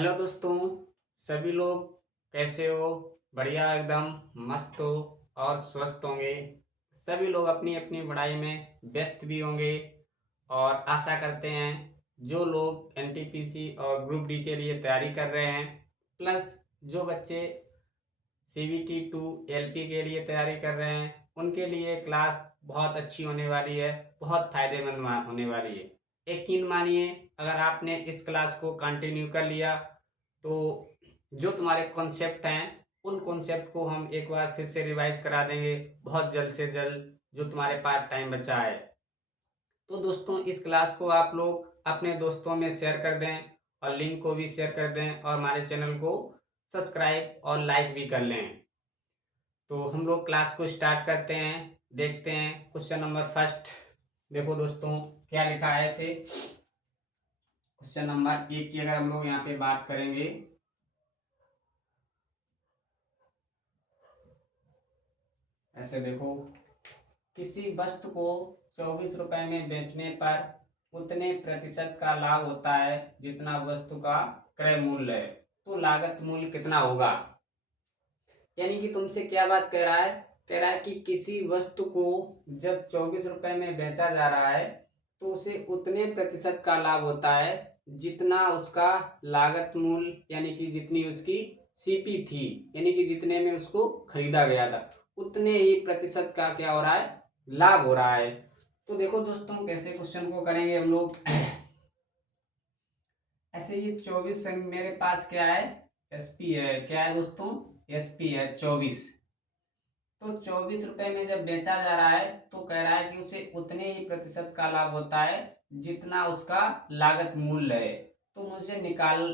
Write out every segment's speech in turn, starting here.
Hello दोस्तों, सभी लोग कैसे हो? बढ़िया एकदम मस्त हो और स्वस्थ होंगे। सभी लोग अपनी अपनी पढ़ाई में व्यस्त भी होंगे और आशा करते हैं जो लोग एनटीपीसी और ग्रुप डी के लिए तैयारी कर रहे हैं, प्लस जो बच्चे सीबीटी टू एलपी के लिए तैयारी कर रहे हैं, उनके लिए क्लास बहुत अच्छी होने वाली है, बहुत फायदेमंद होने वाली है। यकीन मानिए, अगर आपने इस क्लास को कंटिन्यू कर लिया तो जो तुम्हारे कॉन्सेप्ट हैं उन कॉन्सेप्ट को हम एक बार फिर से रिवाइज करा देंगे बहुत जल्द से जल्द, जो तुम्हारे पास टाइम बचा है। तो दोस्तों, इस क्लास को आप लोग अपने दोस्तों में शेयर कर दें और लिंक को भी शेयर कर दें और हमारे चैनल को सब्सक्राइब और लाइक भी कर लें। तो हम लोग क्लास को स्टार्ट करते हैं। देखते हैं क्वेश्चन नंबर फर्स्ट। देखो दोस्तों, क्या लिखा है ऐसे। क्वेश्चन नंबर 1 की अगर हम लोग यहाँ पे बात करेंगे, ऐसे देखो, किसी वस्तु को 24 रुपए में बेचने पर उतने प्रतिशत का लाभ होता है जितना वस्तु का क्रय मूल्य है, तो लागत मूल्य कितना होगा। यानी कि तुमसे क्या बात कह रहा है, कह रहा है कि किसी वस्तु को जब 24 रुपए में बेचा जा रहा है तो उसे उतने प्रतिशत का लाभ होता है जितना उसका लागत मूल्य, यानी कि जितनी उसकी सीपी थी, यानी कि जितने में उसको खरीदा गया था, उतने ही प्रतिशत का क्या हो रहा है, लाभ हो रहा है। तो देखो दोस्तों, कैसे क्वेश्चन को करेंगे हम लोग। ऐसे ये 24 मेरे पास क्या है, एसपी है। क्या है दोस्तों, एसपी है 24। तो 24 रुपए में जब बेचा जा रहा है तो कह रहा है कि उसे उतने ही प्रतिशत का लाभ होता है जितना उसका लागत मूल्य है। तो मुझसे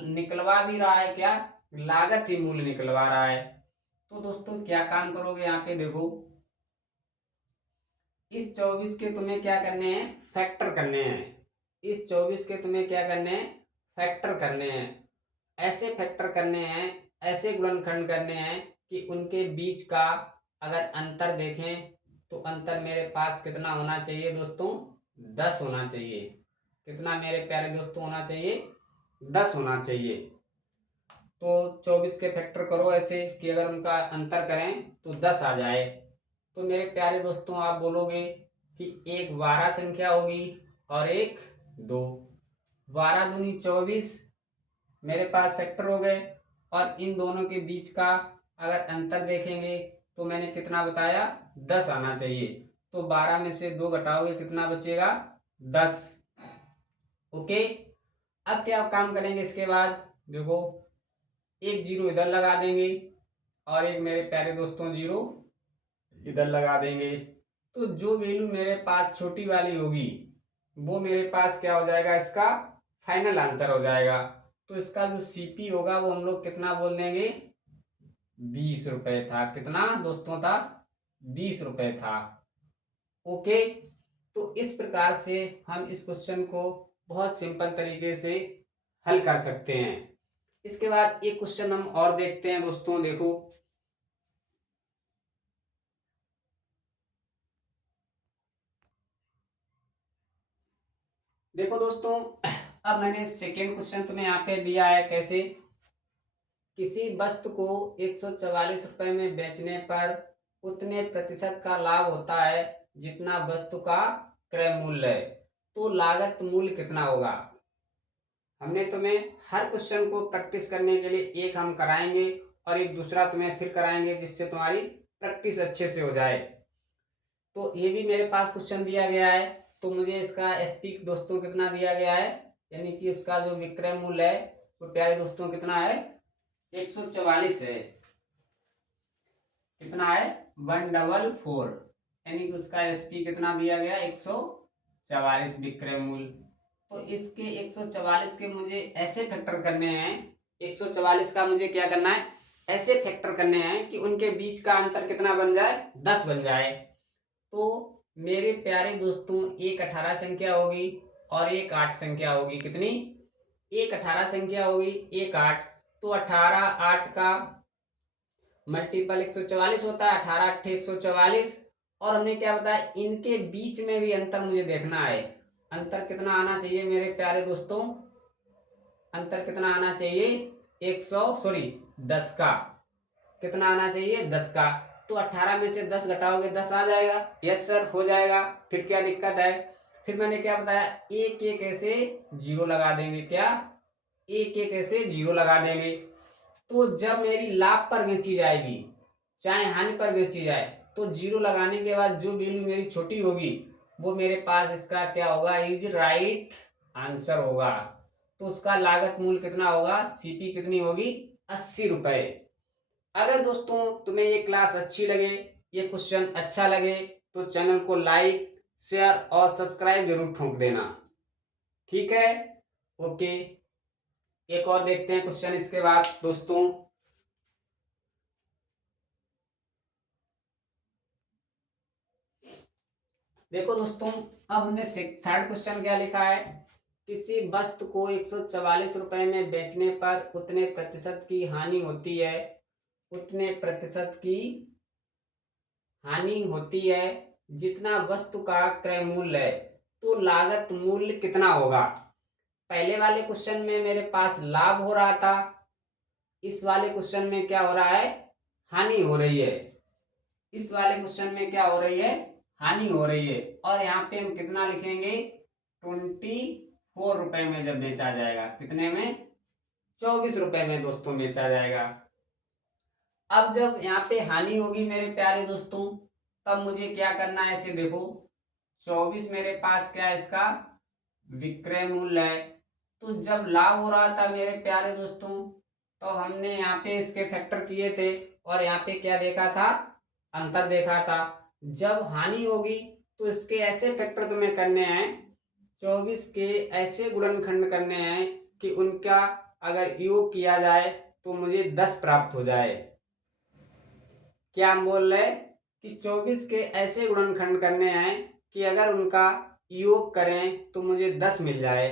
निकलवा भी रहा है क्या, लागत ही मूल्य निकलवा रहा है। तो दोस्तों क्या काम करोगे, यहाँ पे देखो, इस 24 के तुम्हें क्या करने हैं, फैक्टर करने हैं। इस 24 के तुम्हें क्या करने हैं, फैक्टर करने हैं। ऐसे फैक्टर करने हैं, ऐसे गुणनखंड करने हैं कि उनके बीच का अगर अंतर देखें तो अंतर मेरे पास कितना होना चाहिए दोस्तों, 10 होना चाहिए। कितना मेरे प्यारे दोस्तों होना चाहिए, 10 होना चाहिए। तो 24 के फैक्टर करो ऐसे कि अगर उनका अंतर करें तो 10 आ जाए। तो मेरे प्यारे दोस्तों आप बोलोगे कि एक 12 संख्या होगी और एक 2। 12 दूनी 24 मेरे पास फैक्टर हो गए, और इन दोनों के बीच का अगर अंतर देखेंगे तो मैंने कितना बताया, 10 आना चाहिए। तो 12 में से 2 घटाओगे कितना बचेगा, 10। ओके, अब क्या काम करेंगे इसके बाद, देखो, एक जीरो इधर लगा देंगे और एक मेरे प्यारे दोस्तों जीरो इधर लगा देंगे। तो जो वैल्यू मेरे पास छोटी वाली होगी वो मेरे पास क्या हो जाएगा, इसका फाइनल आंसर हो जाएगा। तो इसका जो सीपी होगा वो हम लोग कितना बोल देंगे, 20 रुपए था। कितना दोस्तों था, 20 रुपए था। ओके, तो इस प्रकार से हम इस क्वेश्चन को बहुत सिंपल तरीके से हल कर सकते हैं। इसके बाद एक क्वेश्चन हम और देखते हैं दोस्तों। देखो, देखो दोस्तों, अब मैंने सेकेंड क्वेश्चन तुम्हें यहाँ पे दिया है। कैसे, किसी वस्तु को 144 रुपए में बेचने पर उतने प्रतिशत का लाभ होता है जितना वस्तु का क्रय मूल्य है, तो लागत मूल्य कितना होगा। हमने तुम्हें हर क्वेश्चन को प्रैक्टिस करने के लिए एक हम कराएंगे और एक दूसरा तुम्हें फिर कराएंगे, जिससे तुम्हारी प्रैक्टिस अच्छे से हो जाए। तो ये भी मेरे पास क्वेश्चन दिया गया है, तो मुझे इसका एसपी दोस्तों कितना दिया गया है, यानी कि इसका जो विक्रय मूल्य है वो प्यारे दोस्तों कितना है, 144 है। कितना है, 144, यानी कि उसका एसपी कितना दिया गया, 144 विक्रय मूल्य। तो इसके 144 के मुझे ऐसे फैक्टर करने हैं, 144 का मुझे क्या करना है, ऐसे फैक्टर करने हैं कि उनके बीच का अंतर कितना बन जाए, 10 बन जाए। तो मेरे प्यारे दोस्तों, एक 18 संख्या होगी और एक 8 संख्या होगी। कितनी, एक 18 संख्या होगी, एक 8। तो 18 8 का मल्टीपल 144 होता है, 18 8 144। और हमने क्या बताया, इनके बीच में भी अंतर मुझे देखना है। अंतर कितना आना चाहिए मेरे प्यारे दोस्तों, अंतर कितना आना चाहिए, 10 का कितना आना चाहिए, 10 का। तो 18 में से 10 घटाओगे 10 आ जाएगा। यस सर, हो जाएगा। फिर क्या दिक्कत है? फिर मैंने क्या बताया, एक एक ऐसे जीरो लगा देंगे। क्या? एक एक ऐसे जीरो लगा देंगे। तो जब मेरी लाभ पर बेची जाएगी चाहे हानि पर बेची जाए, तो जीरो लगाने के बाद जो वैल्यू मेरी छोटी होगी वो मेरे पास इसका क्या होगा, इज राइट आंसर होगा। तो उसका लागत मूल्य कितना होगा, सीपी कितनी होगी, 80 रुपए। अगर दोस्तों तुम्हें ये क्लास अच्छी लगे, ये क्वेश्चन अच्छा लगे, तो चैनल को लाइक शेयर और सब्सक्राइब जरूर ठोक देना। ठीक है, ओके। एक और देखते हैं क्वेश्चन इसके बाद दोस्तों। देखो दोस्तों, अब हमने थर्ड क्वेश्चन क्या लिखा है, किसी वस्तु को 144 रुपए में बेचने पर उतने प्रतिशत की हानि होती है, उतने प्रतिशत की हानि होती है जितना वस्तु का क्रय मूल्य है, तो लागत मूल्य कितना होगा। पहले वाले क्वेश्चन में मेरे पास लाभ हो रहा था, इस वाले क्वेश्चन में क्या हो रहा है, हानि हो रही है। इस वाले क्वेश्चन में क्या हो रही है, हानि हो रही है। और यहाँ पे हम कितना लिखेंगे, 24 रुपए में जब बेचा जाएगा, कितने में, 24 रुपए में दोस्तों बेचा जाएगा। अब जब यहाँ पे हानि होगी मेरे प्यारे दोस्तों, तब मुझे क्या करना है, इसे देखो 24 मेरे पास क्या है, इसका विक्रय मूल्य है। तो जब लाभ हो रहा था मेरे प्यारे दोस्तों, तो हमने यहाँ पे इसके फैक्टर किए थे और यहाँ पे क्या देखा था, अंतर देखा था। जब हानि होगी तो इसके ऐसे फैक्टर तुम्हें करने हैं, 24 के ऐसे गुणनखंड करने हैं कि उनका अगर योग किया जाए तो मुझे 10 प्राप्त हो जाए। क्या हम बोल रहे कि 24 के ऐसे गुणनखंड करने हैं कि अगर उनका योग करें तो मुझे 10 मिल जाए।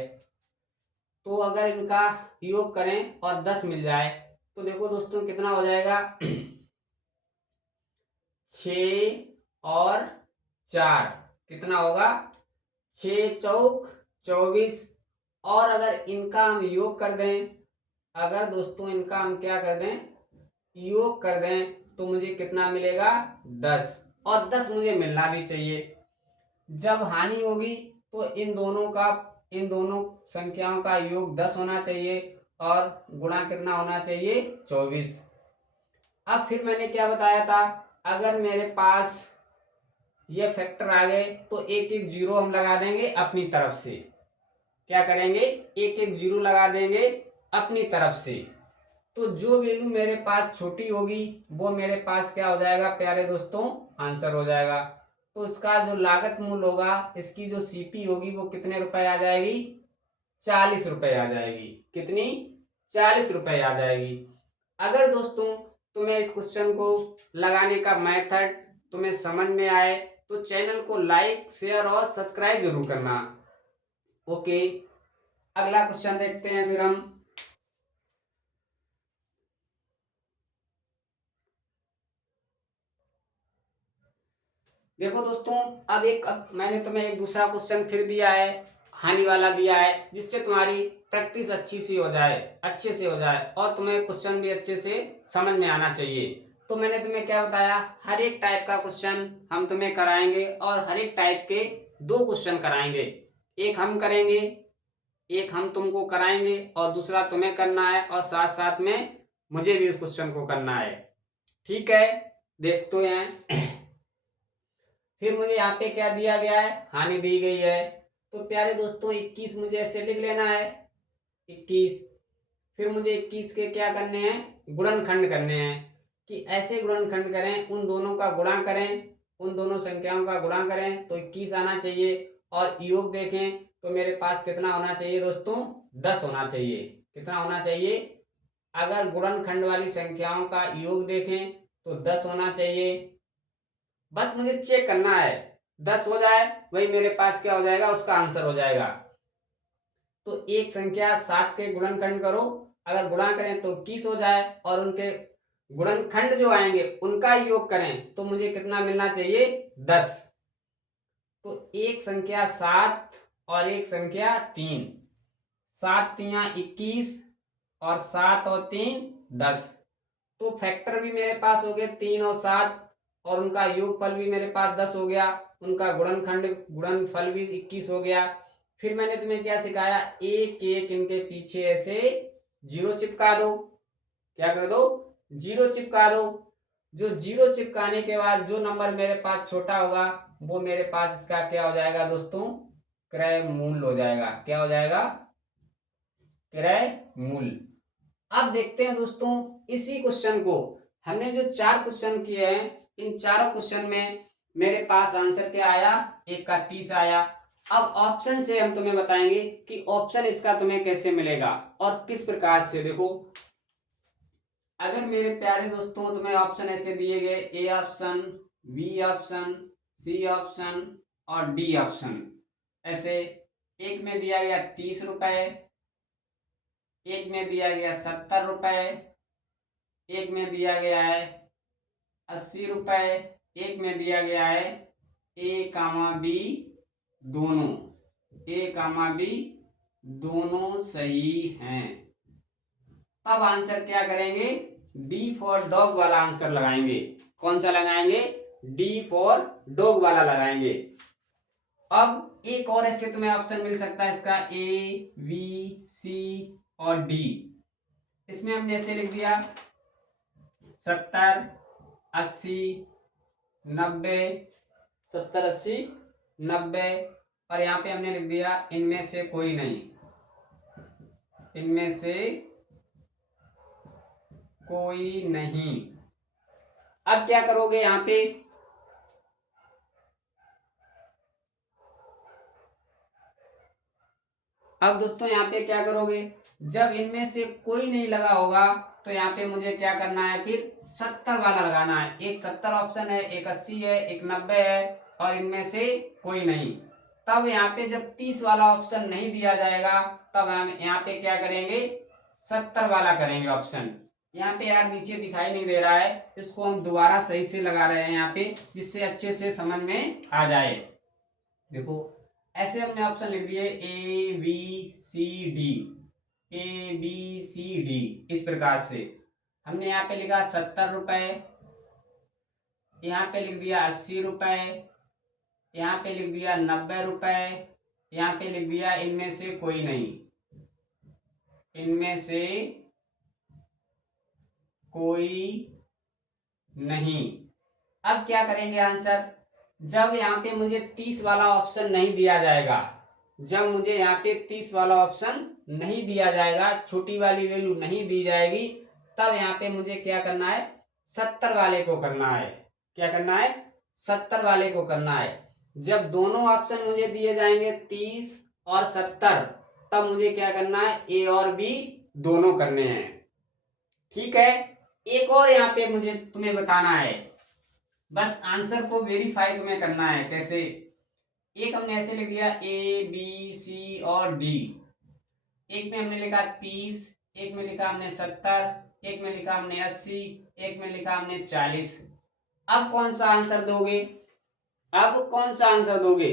तो अगर इनका योग करें और 10 मिल जाए तो देखो दोस्तों कितना हो जाएगा, 6 और 4 कितना होगा, 6 चौक 24। और अगर इनका हम योग कर दें, अगर दोस्तों इनका हम क्या कर दें, योग कर दें, तो मुझे कितना मिलेगा, 10। और 10 मुझे मिलना भी चाहिए। जब हानि होगी तो इन दोनों संख्याओं का योग 10 होना चाहिए और गुणा कितना होना चाहिए, 24। अब फिर मैंने क्या बताया था, अगर मेरे पास ये फैक्टर आ गए तो एक एक जीरो हम लगा देंगे अपनी तरफ से। क्या करेंगे, एक एक जीरो लगा देंगे अपनी तरफ से। तो जो वैल्यू मेरे पास छोटी होगी वो मेरे पास क्या हो जाएगा प्यारे दोस्तों, आंसर हो जाएगा। तो इसका जो लागत मूल्य होगा, इसकी जो सीपी होगी वो कितने रुपए आ जाएगी, 40 रुपए आ जाएगी। कितनी, 40 रुपए आ जाएगी। अगर दोस्तों तुम्हें इस क्वेश्चन को लगाने का मेथड तुम्हें समझ में आए तो चैनल को लाइक शेयर और सब्सक्राइब जरूर करना। ओके, अगला क्वेश्चन देखते हैं फिर हम। देखो दोस्तों, अब मैंने तुम्हें एक दूसरा क्वेश्चन फिर दिया है, हानि वाला दिया है, जिससे तुम्हारी प्रैक्टिस अच्छे से हो जाए और तुम्हें क्वेश्चन भी अच्छे से समझ में आना चाहिए। तो मैंने तुम्हें क्या बताया, हर एक टाइप का क्वेश्चन हम तुम्हें कराएंगे और हर एक टाइप के 2 क्वेश्चन कराएंगे। एक हम करेंगे, एक हम तुमको कराएंगे और दूसरा तुम्हें करना है और साथ साथ में मुझे भी उस क्वेश्चन को करना है। ठीक है, देख तो हैं। फिर मुझे यहाँ पे क्या दिया गया है, हानि दी गई है। तो प्यारे दोस्तों 21 मुझे ऐसे लिख लेना है, 21। फिर मुझे 21 के क्या करने हैं, गुणनखंड करने हैं कि ऐसे गुणनखंड करें, उन दोनों का गुणा करें, उन दोनों संख्याओं का गुणा करें तो 21 आना चाहिए। और योग देखें तो मेरे पास कितना होना चाहिए दोस्तों, 10 होना चाहिए। कितना होना चाहिए, अगर गुणनखंड वाली संख्याओं का योग देखें तो 10 होना चाहिए। बस मुझे चेक करना है, 10 हो जाए वही मेरे पास क्या हो जाएगा, उसका आंसर हो जाएगा। तो एक संख्या 7 के गुणनखंड करो, अगर गुणा करें तो 21 हो जाए और उनके गुणनखंड जो आएंगे उनका योग करें तो मुझे कितना मिलना चाहिए, 10। तो एक संख्या 7 और एक संख्या 3, 7 तिया 21 और 7 और 3 10। तो फैक्टर भी मेरे पास हो गए 3 और 7, और उनका योगफल भी मेरे पास 10 हो गया, उनका गुणनफल भी 21 हो गया। फिर मैंने तुम्हें क्या सिखाया, एक एक इनके पीछे ऐसे जीरो चिपका दो। क्या कर दो, जीरो चिपका दो। जो जीरो चिपकाने के बाद जो नंबर मेरे पास छोटा होगा वो मेरे पास इसका क्या हो जाएगा दोस्तों, क्रय मूल्य हो जाएगा। क्या हो जाएगा, क्रय मूल्य। अब देखते हैं दोस्तों इसी क्वेश्चन को, हमने जो 4 क्वेश्चन किए हैं, इन चारों क्वेश्चन में मेरे पास आंसर क्या आया, एक का 30 आया। अब ऑप्शन से हम तुम्हें बताएंगे कि ऑप्शन इसका तुम्हें कैसे मिलेगा और किस प्रकार से। देखो, अगर मेरे प्यारे दोस्तों तुम्हें ऑप्शन ऐसे दिए गए, A option, B option, C option और डी ऑप्शन, ऐसे एक में दिया गया 30 रुपए, एक में दिया गया 70 रुपए, एक में दिया गया है 80 रुपए, एक में दिया गया है ए कामा बी दोनों, ए कामा बी दोनों सही हैं। तब आंसर क्या करेंगे, डी फॉर डॉग वाला आंसर लगाएंगे। कौन सा लगाएंगे, डी फॉर डॉग वाला लगाएंगे। अब एक और ऐसे तुम्हें ऑप्शन मिल सकता है इसका, ए बी सी और डी। इसमें हमने ऐसे लिख दिया 70 80 90, 70 80 90, और यहाँ पे हमने लिख दिया इनमें से कोई नहीं, इनमें से कोई नहीं। अब क्या करोगे यहाँ पे, अब दोस्तों यहाँ पे क्या करोगे, जब इनमें से कोई नहीं लगा होगा तो यहाँ पे मुझे क्या करना है, फिर 70 वाला लगाना है। एक 70 ऑप्शन है, एक 80 है, एक 90 है, और इनमें से कोई नहीं। तब यहाँ पे जब 30 वाला ऑप्शन नहीं दिया जाएगा तब हम यहाँ पे क्या करेंगे, 70 वाला करेंगे ऑप्शन। यहाँ पे यार नीचे दिखाई नहीं दे रहा है, इसको हम दोबारा सही से लगा रहे हैं यहाँ पे, जिससे अच्छे से समझ में आ जाए। देखो, ऐसे हमने ऑप्शन लिख दिए A B C D, A B C D, इस प्रकार से। हमने यहाँ पे लिखा 70 रुपए, यहाँ पे लिख दिया 80 रुपए, यहाँ पे लिख दिया 90 रुपए, यहाँ पे लिख दिया इनमें से कोई नहीं, इनमें से कोई नहीं। अब क्या करेंगे आंसर, जब यहाँ पे मुझे 30 वाला ऑप्शन नहीं दिया जाएगा, जब मुझे यहाँ पे 30 वाला ऑप्शन नहीं दिया जाएगा, छोटी वाली वैल्यू नहीं दी जाएगी, तब यहाँ पे मुझे क्या करना है, 70 वाले को करना है। क्या करना है, 70 वाले को करना है। जब दोनों ऑप्शन मुझे दिए जाएंगे 30 और 70, तब मुझे क्या करना है, ए और बी दोनों करने हैं। ठीक है, एक और यहाँ पे मुझे तुम्हें बताना है, बस आंसर को वेरीफाई तुम्हें करना है। कैसे, एक हमने ऐसे लिख दिया ए बी सी और डी, एक में हमने लिखा 30, एक में लिखा हमने 70, एक में लिखा हमने 80, एक में लिखा हमने 40। अब कौन सा आंसर दोगे, अब कौन सा आंसर दोगे,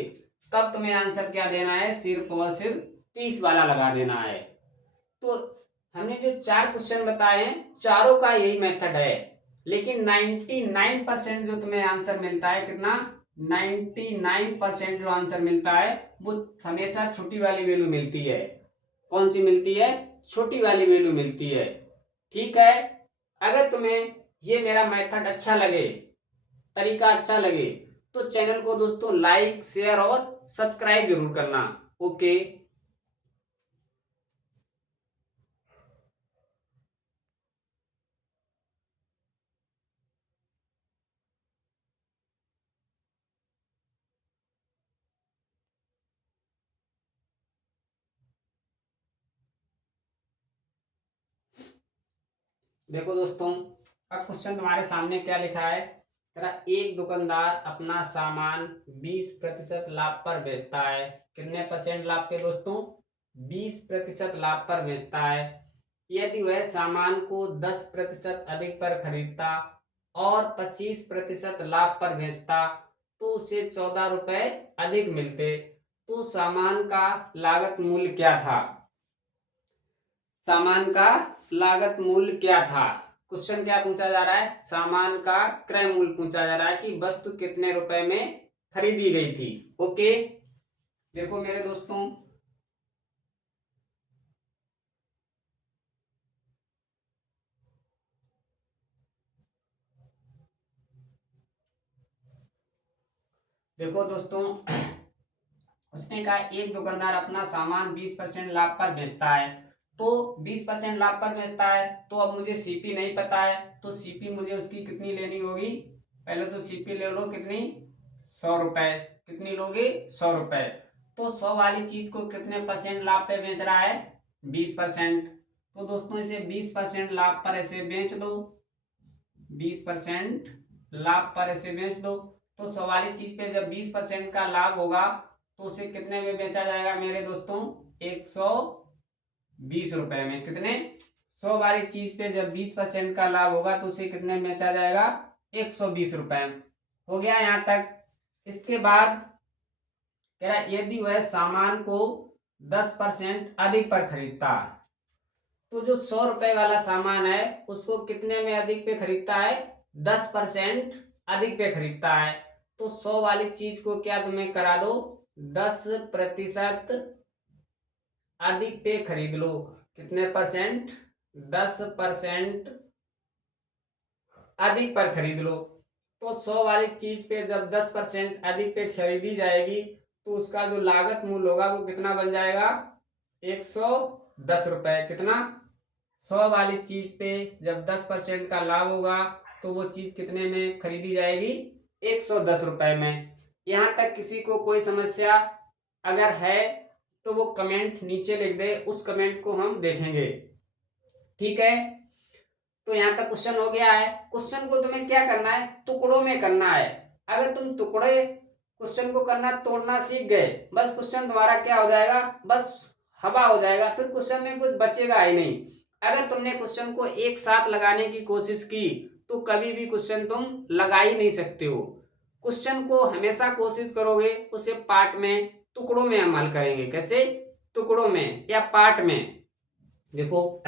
तब तुम्हें आंसर क्या देना है, सिर्फ और सिर्फ 30 वाला लगा देना है। तो हमने जो 4 क्वेश्चन बताए हैं, चारों का यही मेथड है, लेकिन 99% जो तुम्हें आंसर मिलता है, कितना, 99% जो आंसर मिलता है वो हमेशा छोटी वाली वैल्यू मिलती है। कौन सी मिलती है, छोटी वाली वैल्यू मिलती है। ठीक है, अगर तुम्हें ये मेरा मेथड अच्छा लगे, तरीका अच्छा लगे, तो चैनल को दोस्तों लाइक शेयर और सब्सक्राइब जरूर करना। ओके। देखो दोस्तों, अब क्वेश्चन तुम्हारे सामने क्या लिखा है, एक दुकानदार अपना सामान 20% लाभ पर बेचता है। कितने परसेंट लाभ पे दोस्तों, 20% लाभ पर बेचता है। यदि वह सामान को 10% अधिक पर खरीदता और 25% लाभ पर बेचता तो उसे 14 रुपए अधिक मिलते, तो सामान का लागत मूल्य क्या था, सामान का लागत मूल्य क्या था। क्वेश्चन क्या पूछा जा रहा है, सामान का क्रय मूल्य पूछा जा रहा है कि वस्तु कितने रुपए में खरीदी गई थी। ओके, देखो मेरे दोस्तों, देखो दोस्तों, उसने कहा एक दुकानदार अपना सामान 20% लाभ पर बेचता है। तो 20% लाभ पर बेचता है, तो अब मुझे सीपी नहीं पता है, तो सीपी मुझे उसकी कितनी लेनी होगी। पहले तो सीपी ले लो, कितनी, 100 रुपए। कितनी लोगे, 100 रुपए। तो 100 वाली चीज को कितने परसेंट लाभ पे बेच रहा है, 20%। तो दोस्तों इसे 20% लाभ पर ऐसे बेच दो, 20% लाभ पर ऐसे बेच दो। तो 100 वाली चीज पे जब 20% का लाभ होगा तो उसे कितने में बेचा जाएगा मेरे दोस्तों, 120 रुपए में। कितने, 100 वाली चीज पे जब 20% का लाभ होगा तो उसे कितने में बेचा जाएगा, 120 रुपए। हो गया यहां तक। इसके बाद कह रहा है यदि वह सामान को 10% अधिक पर खरीदता, तो जो 100 रुपए वाला सामान है उसको कितने में अधिक पे खरीदता है, 10% अधिक पे खरीदता है। तो 100 वाली चीज को क्या तुम्हें करा दो, 10% अधिक पे खरीद लो। कितने परसेंट, 10% अधिक पर खरीद लो। तो 100 वाली चीज पे जब 10% अधिक पे खरीदी जाएगी तो उसका जो लागत मूल्य होगा वो कितना बन जाएगा, 110 रुपए। कितना, 100 वाली चीज पे जब 10% का लाभ होगा तो वो चीज कितने में खरीदी जाएगी, 110 रुपए में। यहां तक किसी को कोई समस्या अगर है तो वो कमेंट नीचे लिख दे, उस कमेंट को हम देखेंगे। ठीक है, तो यहां तक क्वेश्चन हो गया है। क्वेश्चन को तुम्हें क्या करना है, टुकड़ों में करना है। अगर तुम टुकड़े क्वेश्चन को करना तोड़ना सीख गए, बस क्वेश्चन तुम्हारा क्या हो जाएगा, बस हवा हो जाएगा, फिर क्वेश्चन में कुछ बचेगा ही नहीं। अगर तुमने क्वेश्चन को एक साथ लगाने की कोशिश की तो कभी भी क्वेश्चन तुम लगा ही नहीं सकते हो। क्वेश्चन को हमेशा कोशिश करोगे उसे पार्ट में, टुकड़ों में हम हल करेंगे। कैसे, टुकड़ों में या पार्ट में। देखो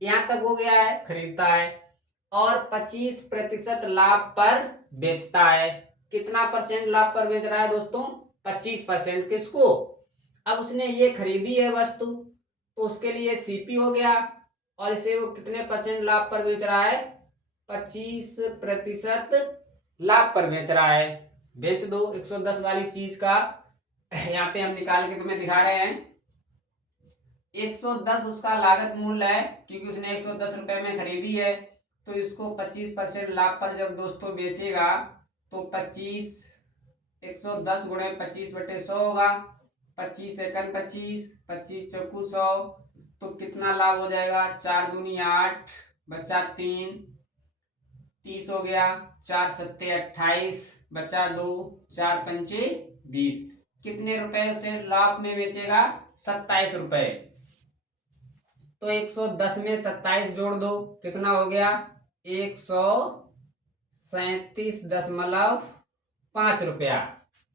यहां तक हो गया है, खरीदता है और 25% लाभ पर बेचता है। कितना परसेंट लाभ पर बेच रहा है दोस्तों, 25%। किसको, अब उसने ये खरीदी है वस्तु तो उसके लिए सीपी हो गया, और इसे वो कितने परसेंट लाभ पर बेच रहा है, 25% लाभ पर बेच रहा है। बेच दो 110 वाली चीज का, यहाँ पे हम निकाल के तुम्हें दिखा रहे हैं। 110 उसका लागत मूल्य है क्योंकि उसने 110 रुपए में खरीदी है। तो इसको 25% लाभ पर जब दोस्तों बेचेगा तो 25, 110 गुणे 25/100 होगा। 25 एकन 25, 25 चौकू 100, तो कितना लाभ हो जाएगा, 4 दूनी 8, बचा 3, 30 हो गया, 4 सत्ते 28, बचा 2, 4 पंचे 20। कितने रुपए से लाभ में बेचेगा, 27 रुपए। तो 110 में 27 जोड़ दो, कितना हो गया, 137.5 रुपया।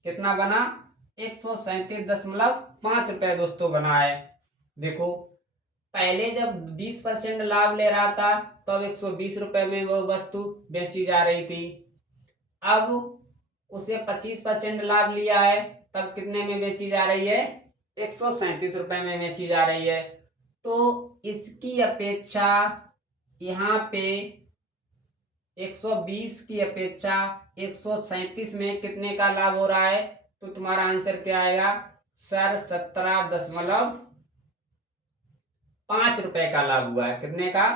कितना बना, 137.5 रुपए दोस्तों बना है। देखो पहले जब 20% लाभ ले रहा था तब 120 रुपए में वो वस्तु बेची जा रही थी। अब उसे 25% लाभ लिया है तब कितने में बेची जा रही है, 137 रुपए में बेची जा रही है। तो इसकी अपेक्षा यहाँ पे 120 की अपेक्षा 137 में कितने का लाभ हो रहा है, तो तुम्हारा आंसर क्या आएगा सर, 17.5 रुपए का लाभ हुआ है। कितने का,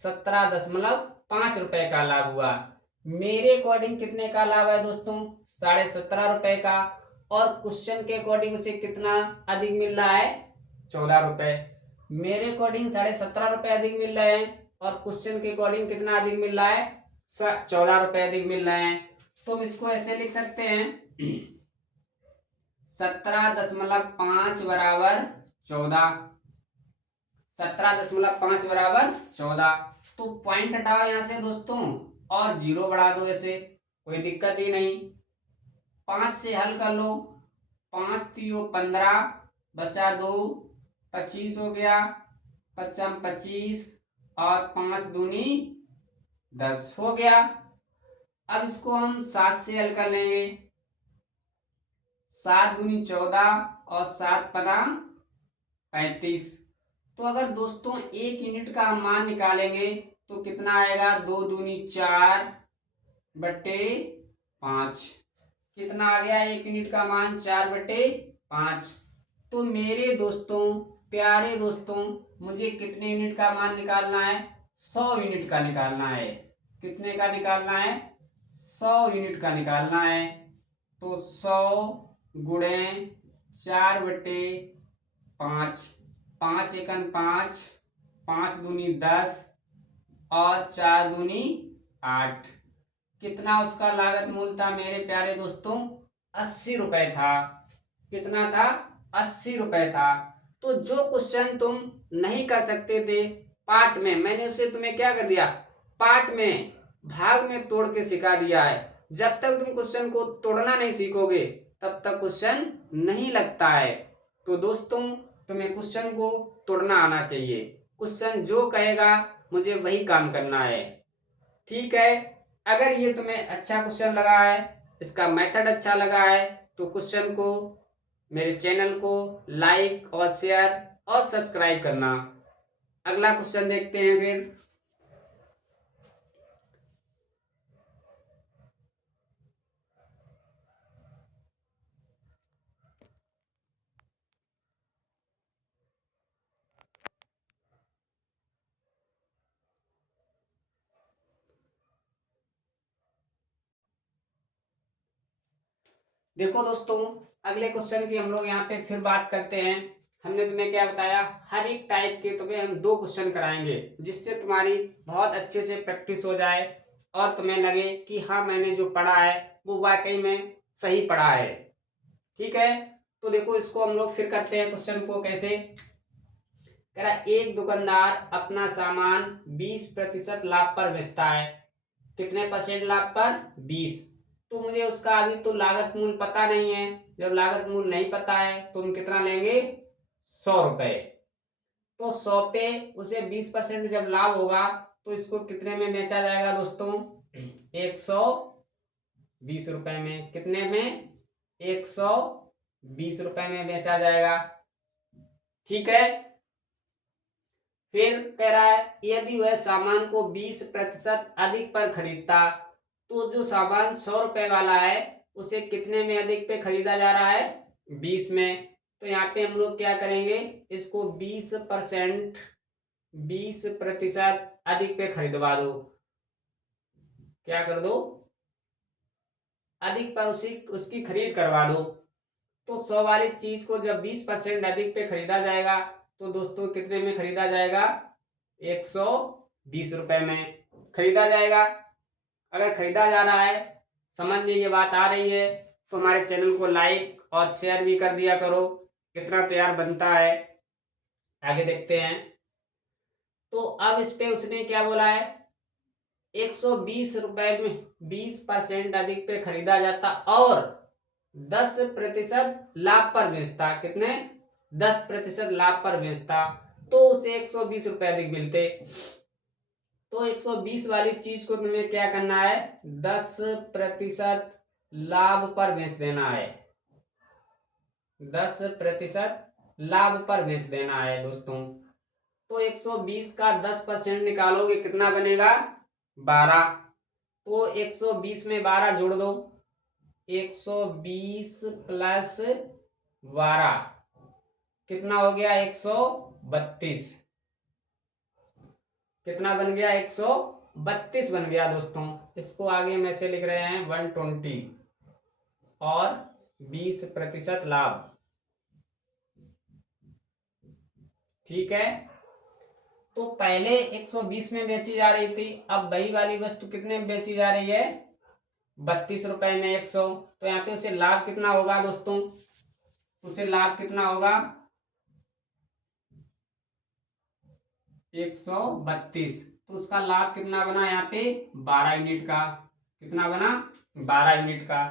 17.5 रुपए का लाभ हुआ। मेरे अकॉर्डिंग कितने का लाभ है दोस्तों, 17.5 रुपए का। और क्वेश्चन के अकॉर्डिंग उसे कितना अधिक मिल रहा है, 14 रुपए। मेरे अकॉर्डिंग 17.5 रुपए अधिक मिल रहे हैं और क्वेश्चन के अकॉर्डिंग कितना अधिक मिल रहा है, 14 रुपए अधिक मिल रहे हैं। तो इसको ऐसे लिख सकते हैं 17.5 बराबर 14, 17.5 बराबर 14। तो पॉइंट हटाओ यहां से दोस्तों और 0 बढ़ा दो, ऐसे कोई दिक्कत ही नहीं। 5 से हल कर लो, 5 3 15, बचा 2, 25 हो गया, 25, और 5 दूनी 10 हो गया। अब इसको हम 7 से हल कर लेंगे। 7 दूनी 14 और 7 पना 35। तो अगर दोस्तों 1 यूनिट का हम मान निकालेंगे तो कितना आएगा, 2 दूनी 4 बटे 5। कितना आ गया 1 यूनिट का मान, 4 बटे 5। तो मेरे दोस्तों, प्यारे दोस्तों, मुझे कितने यूनिट का मान निकालना है, 100 यूनिट का निकालना है। कितने का निकालना है, 100 यूनिट का निकालना है। तो 100 गुणे 4 बटे 5, 5 एकन 5, 5 दूनी 10 और 4 दूनी 8। कितना उसका लागत मूल्य था मेरे प्यारे दोस्तों, 80 रुपए था। कितना था, 80 रुपए था। तो जो क्वेश्चन तुम नहीं कर सकते थे पार्ट में, मैंने उसे तुम्हें क्या कर दिया, पार्ट में, भाग में तोड़ के सिखा दिया है। जब तक तुम क्वेश्चन को तोड़ना नहीं सीखोगे तब तक क्वेश्चन नहीं लगता है। तो दोस्तों, तुम्हें क्वेश्चन को तोड़ना आना चाहिए। क्वेश्चन जो कहेगा मुझे वही काम करना है। ठीक है, अगर ये तुम्हें अच्छा क्वेश्चन लगा है, इसका मेथड अच्छा लगा है, तो क्वेश्चन को, मेरे चैनल को लाइक और शेयर और सब्सक्राइब करना। अगला क्वेश्चन देखते हैं फिर। देखो दोस्तों, अगले क्वेश्चन की हम लोग यहाँ पे फिर बात करते हैं। हमने तुम्हें क्या बताया, हर एक टाइप के तुम्हें हम 2 क्वेश्चन कराएंगे, जिससे तुम्हारी बहुत अच्छे से प्रैक्टिस हो जाए और तुम्हें लगे कि हाँ, मैंने जो पढ़ा है वो वाकई में सही पढ़ा है। ठीक है, तो देखो इसको हम लोग फिर करते हैं क्वेश्चन को। कैसे कह रहा, एक दुकानदार अपना सामान 20% लाभ पर बेचता है। कितने परसेंट लाभ पर, 20। तो मुझे उसका अभी तो लागत मूल्य पता नहीं है। जब लागत मूल्य नहीं पता है तो हम कितना लेंगे, 100 रुपए। तो 100 पे उसे 20% जब लाभ होगा तो इसको कितने में बेचा जाएगा दोस्तों, 120 रुपए में। कितने में, 120 रुपए में बेचा जाएगा। ठीक है, फिर कह रहा है, यदि वह सामान को 20% अधिक पर खरीदता तो जो सामान 100 रुपए वाला है उसे कितने में अधिक पे खरीदा जा रहा है, 20 में। तो यहाँ पे हम लोग क्या करेंगे, इसको 20% अधिक पे खरीदवा दो। क्या कर दो, अधिक पर उसकी खरीद करवा दो। तो 100 वाली चीज को जब 20% अधिक पे खरीदा जाएगा तो दोस्तों कितने में खरीदा जाएगा, 120 रुपए में खरीदा जाएगा। अगर खरीदा जा रहा है, समझ में ये बात आ रही है, तो हमारे चैनल को लाइक और शेयर भी कर दिया करो। कितना तैयार बनता है, आगे देखते हैं। तो अब इस पे उसने क्या बोला है, 120 रुपए में 20% अधिक पे खरीदा जाता और 10% लाभ पर बेचता। कितने, 10% लाभ पर बेचता तो उसे 120 रुपए अधिक मिलते। तो 120 वाली चीज को तुम्हें क्या करना है, 10% लाभ पर बेच देना है। 10% लाभ पर बेच देना है दोस्तों। तो 120 का 10% निकालोगे कितना बनेगा, 12। तो 120 में 12 जोड़ दो, 120 प्लस 12 कितना हो गया, 132। कितना बन गया, 132 बन गया दोस्तों। इसको आगे हम ऐसे लिख रहे हैं 120 और 20% लाभ। ठीक है, तो पहले 120 में बेची जा रही थी, अब वही वाली वस्तु कितने में बेची जा रही है, 32 रुपए में 100। तो यहाँ पे उसे लाभ कितना होगा दोस्तों, उसे लाभ कितना होगा, 132। तो उसका लाभ कितना बना यहाँ पे, 12 यूनिट का। कितना बना, 12 यूनिट का।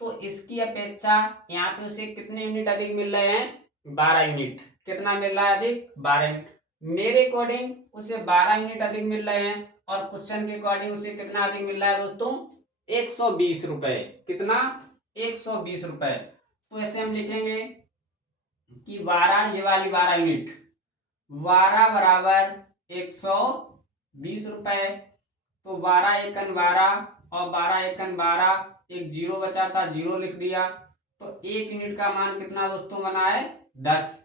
तो इसकी अपेक्षा यहाँ पे उसे कितने यूनिट अधिक मिल रहे हैं, 12 यूनिट। कितना मिल रहा है अधिक, 12 यूनिट। मेरे अकॉर्डिंग उसे 12 यूनिट अधिक मिल रहे हैं और क्वेश्चन के अकॉर्डिंग उसे कितना अधिक मिल रहा है दोस्तों, 120 रुपए। कितना, 120 रुपए। तो ऐसे हम लिखेंगे कि 12, ये वाली 12 यूनिट, 12 बराबर 120 रुपए। तो 12 एकन 12 और 12 एकन 12, एक जीरो बचा था, जीरो लिख दिया। तो एक यूनिट का मान कितना दोस्तों बना है, 10।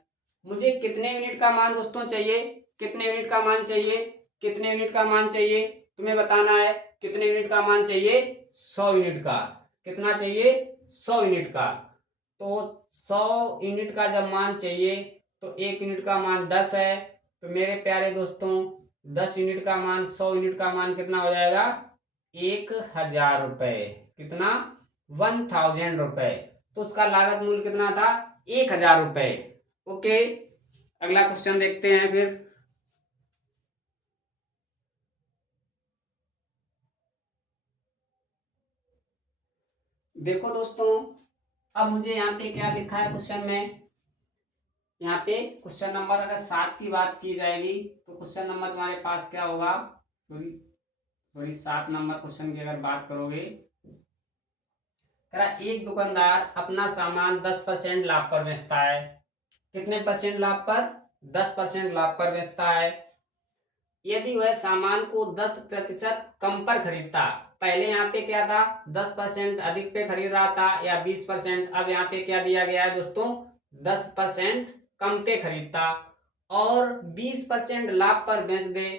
मुझे कितने यूनिट का मान दोस्तों चाहिए, कितने यूनिट का मान चाहिए, कितने यूनिट का मान चाहिए तुम्हें बताना है। कितने यूनिट का मान चाहिए, 100 यूनिट का। कितना चाहिए, 100 यूनिट का। तो 100 यूनिट का जब मान चाहिए तो एक यूनिट का मान 10 है। तो मेरे प्यारे दोस्तों 10 यूनिट का मान, 100 यूनिट का मान कितना हो जाएगा, 1000 रुपए। कितना, 1000 रुपए। तो उसका लागत मूल्य कितना था, 1000 रुपए। ओके, अगला क्वेश्चन देखते हैं फिर। देखो दोस्तों, अब मुझे यहाँ पे क्या लिखा है क्वेश्चन में। यहाँ पे क्वेश्चन नंबर अगर 7 की बात की जाएगी तो क्वेश्चन नंबर तुम्हारे पास क्या होगा, सॉरी सॉरी 7 नंबर क्वेश्चन की अगर बात करोगे, एक दुकानदार अपना सामान 10% लाभ पर बेचता है। कितने परसेंट लाभ पर, 10% लाभ पर बेचता है। यदि वह सामान को 10% कम पर खरीदता, पहले यहाँ पे क्या था, 10% अधिक पे खरीद रहा था या 20%, अब यहाँ पे क्या दिया गया है दोस्तों, 10% कम पे खरीदता और 20% लाभ पर बेच दे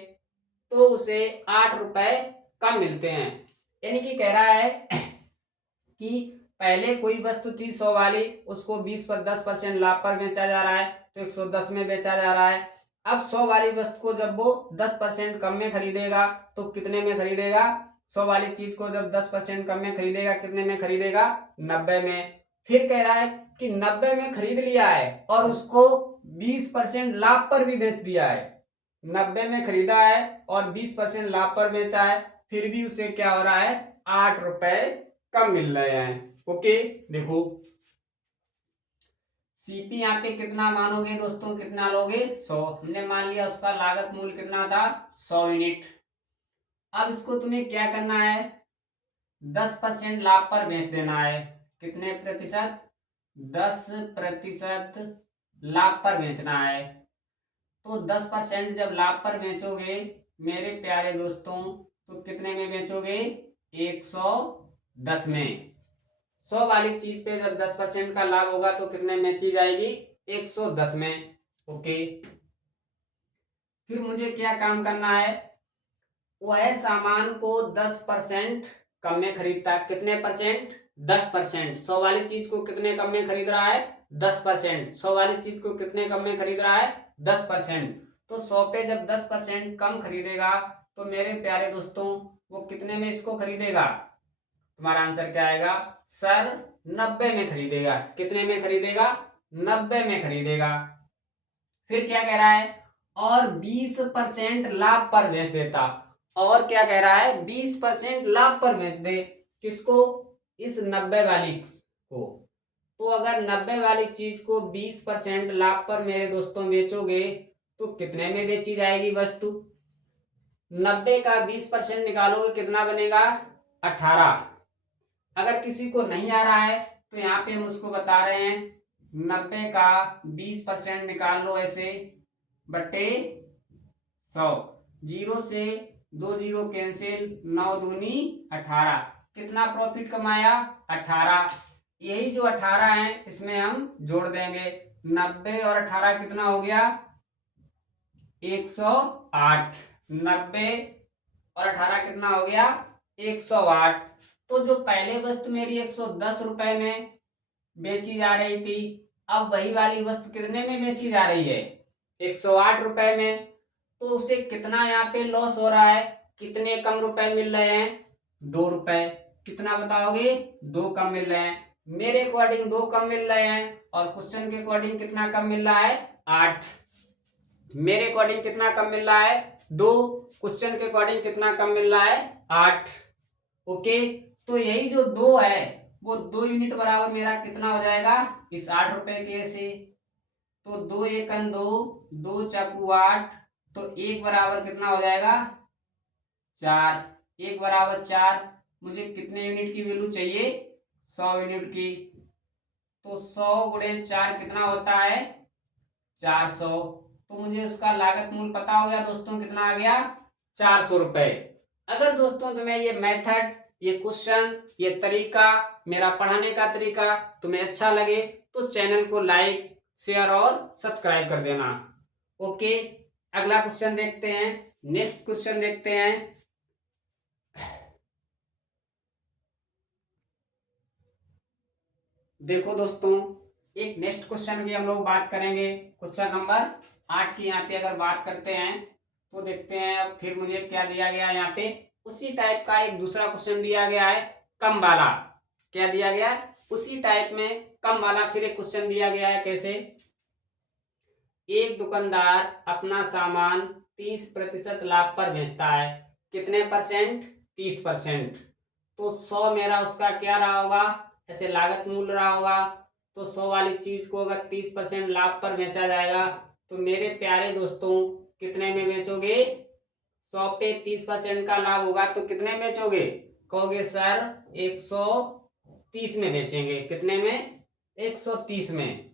तो उसे 8 रुपए कम मिलते हैं। यानी कि कह रहा है कि पहले कोई वस्तु थी 100 वाली, उसको 20 पर 10% लाभ पर बेचा जा रहा है तो 110 में बेचा जा रहा है। अब 100 वाली वस्तु को जब वो 10% कम में खरीदेगा तो कितने में खरीदेगा, 100 वाली चीज को जब 10% कम में खरीदेगा कितने में खरीदेगा, 90 में। फिर कह रहा है कि 90 में खरीद लिया है और उसको 20% लाभ पर भी बेच दिया है। 90 में खरीदा है और 20% लाभ पर बेचा है, फिर भी उसे क्या हो रहा है, 8 रुपए कम मिल रहे हैं। ओके, देखो सीपी यहाँ पे कितना मानोगे दोस्तों, कितना लोगे, 100। हमने मान लिया उसका लागत मूल्य कितना था, 100 यूनिट। अब इसको तुम्हें क्या करना है, 10% लाभ पर बेच देना है। कितने प्रतिशत, 10% लाभ पर बेचना है। तो 10% जब लाभ पर बेचोगे मेरे प्यारे दोस्तों तो कितने में बेचोगे, 110 में। 100 वाली चीज पे जब 10% का लाभ होगा तो कितने में चीज आएगी, 110 में। ओके, फिर मुझे क्या काम करना है, वह सामान को 10% कम में खरीदता है। कितने परसेंट, 10%। 100 वाली चीज को कितने कम में खरीद रहा है, 10%। 100 वाली चीज को कितने कम में खरीद रहा है, 10%। तो 100 पे जब 10% कम खरीदेगा तो मेरे प्यारे दोस्तों वो कितने में इसको खरीदेगा, तुम्हारा आंसर क्या आएगा सर, 90 में खरीदेगा। कितने में खरीदेगा, 90 में खरीदेगा। फिर क्या कह रहा है, और 20% लाभ पर बेच देता। और क्या कह रहा है, 20% लाभ पर बेच दे। किसको, इस 90 वाली को। तो अगर 90 वाली चीज को 20% लाभ पर मेरे दोस्तों बेचोगे तो कितने में बेची जाएगी वस्तु, 90 का 20% निकालोगे कितना बनेगा, 18। अगर किसी को नहीं आ रहा है तो यहाँ पे हम उसको बता रहे हैं, 90 का 20% निकाल लो ऐसे बटे 100। जीरो से 2 जीरो कैंसिल, 9 दूनी 18। कितना प्रॉफिट कमाया, 18। यही जो 18 है इसमें हम जोड़ देंगे, 90 और 18 कितना हो गया, 108। 90 और 18 कितना हो गया, 108। तो जो पहले वस्तु मेरी 110 रुपए में बेची जा रही थी, अब वही वाली वस्तु कितने में बेची जा रही है, 108 रुपए में। तो उसे कितना यहाँ पे लॉस हो रहा है, कितने कम रुपए मिल रहे हैं, 2 रुपए। कितना बताओगे, 2 कम मिल रहे हैं। मेरे अकॉर्डिंग 2 कम मिल रहे हैं और क्वेश्चन के अकॉर्डिंग कितना कम मिल रहा है, 8। मेरे अकॉर्डिंग कितना कम मिल रहा है, 2। क्वेश्चन के अकॉर्डिंग कितना कम मिल रहा है, 8। ओके, तो यही जो 2 है वो 2 यूनिट बराबर मेरा कितना हो जाएगा, इस 8 रुपए के से। तो 2 एकन 2, 2 चाकू 8, तो 1 बराबर कितना हो जाएगा 4। 1 बराबर 4। मुझे कितने यूनिट की वैल्यू चाहिए 100 यूनिट की। तो 100 गुणे 4 कितना होता है 400। तो मुझे उसका लागत मूल्य पता हो गया दोस्तों, कितना आ गया 400 रुपए। अगर दोस्तों तुम्हें ये मेथड, ये क्वेश्चन, ये तरीका, मेरा पढ़ाने का तरीका तुम्हें अच्छा लगे तो चैनल को लाइक, शेयर और सब्सक्राइब कर देना। ओके, अगला क्वेश्चन देखते हैं। नेक्स्ट क्वेश्चन देखते हैं। देखो दोस्तों, एक नेक्स्ट क्वेश्चन की हम लोग बात करेंगे। क्वेश्चन नंबर 8 की यहाँ पे अगर बात करते हैं तो देखते हैं फिर मुझे क्या दिया गया है। यहाँ पे उसी टाइप का एक दूसरा क्वेश्चन दिया गया है, कम वाला। क्या दिया गया है, उसी टाइप में कम वाला फिर एक क्वेश्चन दिया गया है। कैसे, एक दुकानदार अपना सामान 30% लाभ पर बेचता है। कितने परसेंट 30%। तो 100 मेरा उसका क्या रहा होगा, ऐसे लागत मूल्य रहा होगा। तो 100 वाली चीज को अगर 30% लाभ पर बेचा जाएगा तो मेरे प्यारे दोस्तों कितने में बेचोगे 100 पे 30% का लाभ होगा तो कितने में बेचोगे, कहोगे सर 130 में बेचेंगे। कितने में 130 में।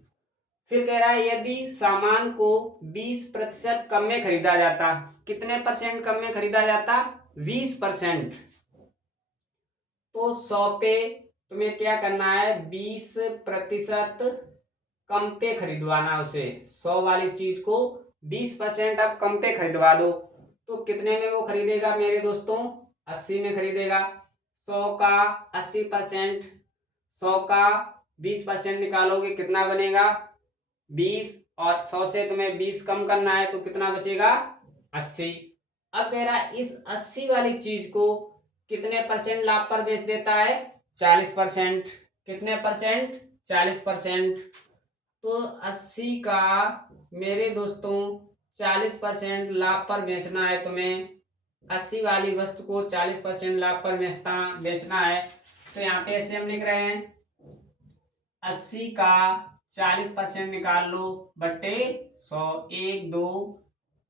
फिर कह रहा है यदि सामान को 20% कम में खरीदा जाता, कितने परसेंट कम में खरीदा जाता 20%। तो 100 पे तुम्हें क्या करना है 20% कम पे खरीदवाना उसे। 100 वाली चीज को 20% अब कम पे खरीदवा दो तो कितने में वो खरीदेगा मेरे दोस्तों 80 में खरीदेगा। 100 का 80%, 100 का 20% निकालोगे कितना बनेगा 20, और 100 से तुम्हें 20 कम करना है तो कितना बचेगा 80। अब कह रहा है इस 80 वाली चीज को कितने परसेंट लाभ पर बेच देता है 40%। कितने परसेंट 40%। तो 80 का मेरे दोस्तों 40% लाभ पर बेचना है तुम्हें। 80 वाली वस्तु को 40% लाभ पर बेचना है। तो यहाँ पे ऐसे हम लिख रहे हैं 80 का 40% निकाल लो बट्टे 100। 1 2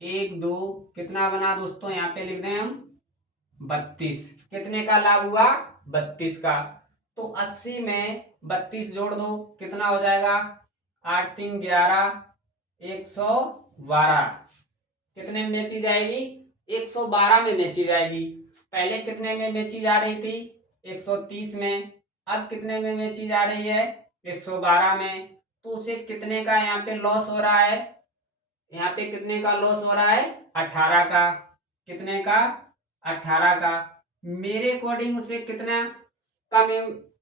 1 2 कितना बना दोस्तों, यहाँ पे लिख दें हम 32। कितने का लाभ हुआ 32 का। तो 80 में 32 जोड़ दो कितना हो जाएगा 8 3 11 112। कितने में बेची जाएगी 112 में बेची जाएगी। पहले कितने में बेची जा रही थी 130 में, अब कितने में बेची जा रही है 112 में। तो उसे कितने का यहाँ पे लॉस हो रहा है, यहाँ पे कितने का लॉस हो रहा है 18 का। कितने का 18 का। मेरे अकॉर्डिंग उसे कितना कम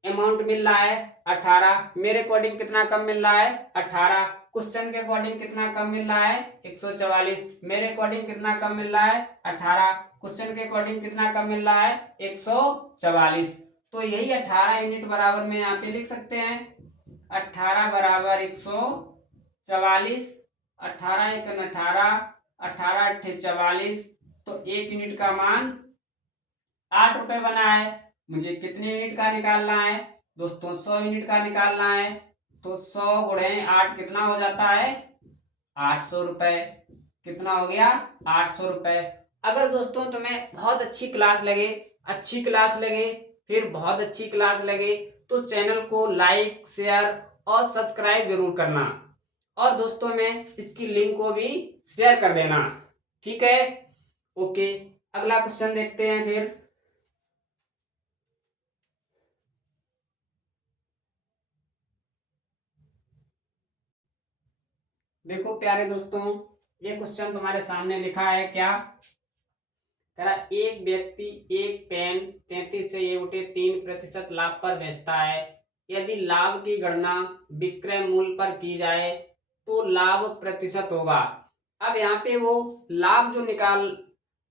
अमाउंट मिल रहा है 18। मेरे अकॉर्डिंग कितना कम मिल रहा है 18। क्वेश्चन के अकॉर्डिंग कितना कम मिल रहा है 144। मेरे अकॉर्डिंग कितना कम मिल रहा है 18। क्वेश्चन के अकॉर्डिंग कितना कम मिल रहा है 144। तो यही 18 यूनिट बराबर में यहाँ पे लिख सकते हैं 18 बराबर 144। 18 एक 18, 18 अट्ठे 44। तो 1 यूनिट का मान 8 रुपए बना है। मुझे कितने यूनिट का निकालना है दोस्तों 100 यूनिट का निकालना है। तो 100 गुणे 8 कितना हो जाता है 800 रुपए। कितना हो गया 800 रुपए। अगर दोस्तों तुम्हें बहुत अच्छी क्लास लगे फिर बहुत अच्छी क्लास लगे तो चैनल को लाइक, शेयर और सब्सक्राइब जरूर करना, और दोस्तों में इसकी लिंक को भी शेयर कर देना। ठीक है, ओके, अगला क्वेश्चन देखते हैं फिर। देखो प्यारे दोस्तों, ये क्वेश्चन तुम्हारे सामने लिखा है क्या, कह रहा एक व्यक्ति एक पेन 33.3% लाभ पर बेचता है। यदि लाभ की गणना विक्रय मूल्य पर की जाए तो लाभ प्रतिशत होगा। अब यहाँ पे वो लाभ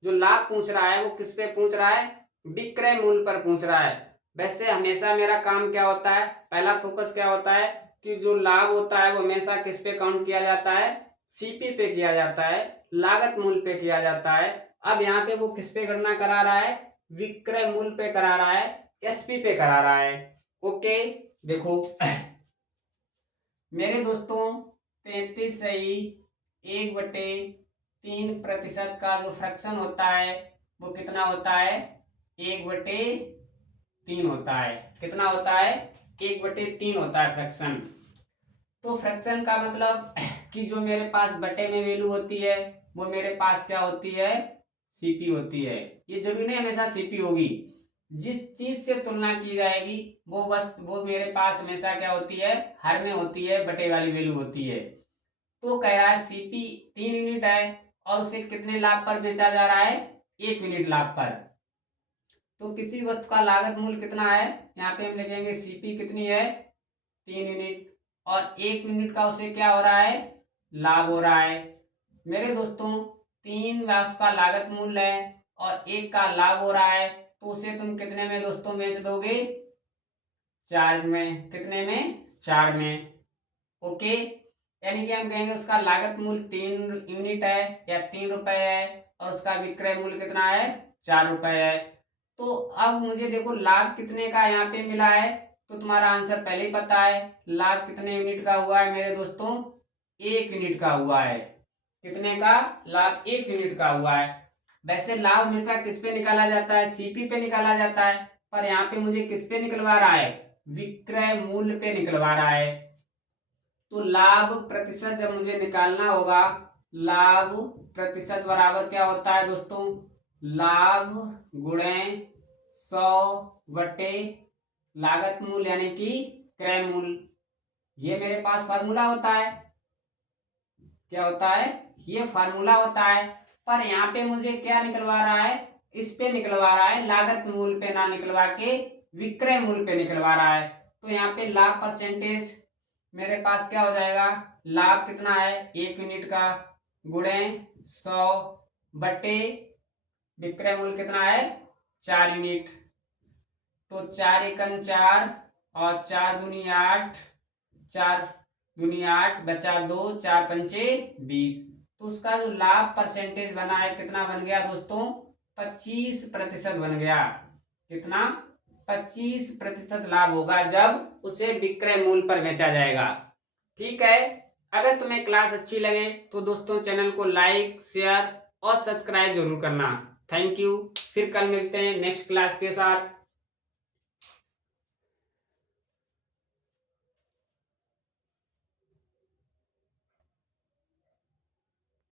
जो लाभ पूछ रहा है वो किस पे पूछ रहा है, विक्रय मूल्य पर पूछ रहा है। वैसे हमेशा मेरा काम क्या होता है, पहला फोकस क्या होता है कि जो लाभ होता है वो हमेशा किस पे काउंट किया जाता है, सीपी पे किया जाता है, लागत मूल्य पे किया जाता है। अब यहाँ पे वो किस पे गणना करा रहा है, विक्रय मूल्य पे करा रहा है, एसपी पे करा रहा है। ओके, देखो मेरे दोस्तों 33 सही 1/33 3% का जो फ्रैक्शन होता है वो कितना होता है, 1/3 होता है। कितना होता है, 1/3 होता है फ्रैक्शन। तो फ्रैक्शन का मतलब कि जो मेरे पास बटे में वैल्यू होती है वो मेरे पास क्या होती है, सीपी होती है। ये जरूरी नहीं हमेशा सीपी होगी, जिस चीज से तुलना की जाएगी वो मेरे पास हमेशा क्या होती है, हर में होती है, बटे वाली वैल्यू होती है। तो कह रहा है सीपी 3 यूनिट है और उसे कितने लाभ पर बेचा जा रहा है, 1 यूनिट लाभ पर। तो किसी वस्तु का लागत मूल्य कितना है, यहाँ पे हम लिखेंगे सीपी कितनी है, 3 यूनिट, और 1 यूनिट का उसे क्या हो रहा है, लाभ हो रहा है। मेरे दोस्तों 3 वस्तु का लागत मूल्य है और 1 का लाभ हो रहा है, तो उसे तुम कितने में दोस्तों बेच दोगे, 4 में। कितने में, 4 में। ओके, यानी कि हम कहेंगे उसका लागत मूल्य 3 यूनिट है या 3 रुपए है और उसका विक्रय मूल्य कितना है, 4 रुपए है। तो अब मुझे देखो लाभ कितने का यहाँ पे मिला है, तो तुम्हारा आंसर पहले ही पता है। लाभ कितने यूनिट का हुआ है मेरे दोस्तों, 1 यूनिट का हुआ है। कितने का, लाभ 1 यूनिट का हुआ है। वैसे लाभ हमेशा किस पे निकाला जाता है, सीपी पे निकाला जाता है, पर यहाँ पे मुझे किस पे निकलवा रहा है, विक्रय मूल्य पे निकलवा रहा है। तो लाभ प्रतिशत जब मुझे निकालना होगा, लाभ प्रतिशत बराबर क्या होता है दोस्तों, लाभ गुणे 100 / लागत मूल्य यानी कि क्रय मूल्य। ये मेरे पास फार्मूला होता है। क्या होता है, ये फार्मूला होता है। पर यहाँ पे मुझे क्या निकलवा रहा है, इस पे निकलवा रहा है, लागत मूल्य पे ना निकलवा के विक्रय मूल्य पे निकलवा रहा है। तो यहाँ पे लाभ परसेंटेज मेरे पास क्या हो जाएगा, लाभ कितना है, 1 यूनिट का, गुणे 100 / विक्रय मूल्य कितना है, 4 यूनिट। तो 4 एकम 4 और 4 दूनी 8, 4 दूनी 8 बचा 2, 4 पंचे 20। तो उसका जो लाभ परसेंटेज बना है कितना बन गया दोस्तों, 25% बन गया। कितना, 25% लाभ होगा जब उसे विक्रय मूल्य पर बेचा जाएगा। ठीक है, अगर तुम्हें क्लास अच्छी लगे तो दोस्तों चैनल को लाइक, शेयर और सब्सक्राइब जरूर करना। Thank you. फिर कल मिलते हैं नेक्स्ट क्लास के साथ।